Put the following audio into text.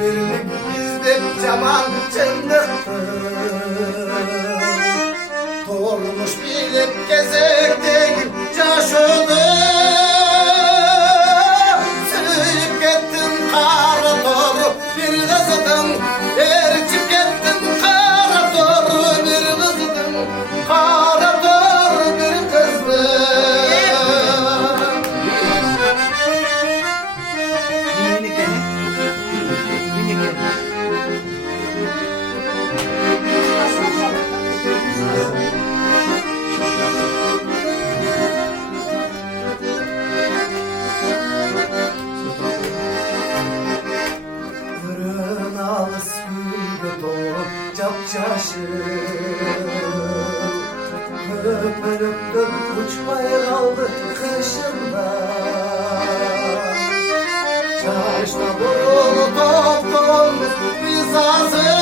Birlik bizde caman çındıktı. Dolmuş bilip gezek değil caşıdı. Sıyıp gittin kara doğru bir kızıdın. Erçip gittin kara doğru bir kızıdın. Kara doğru bir kızdın. Kırınalıs gülü doğup capcaşı. Öpülüp uçmaya kaldı kışında. Çarşıda vurulu top dolmuş biz hazır.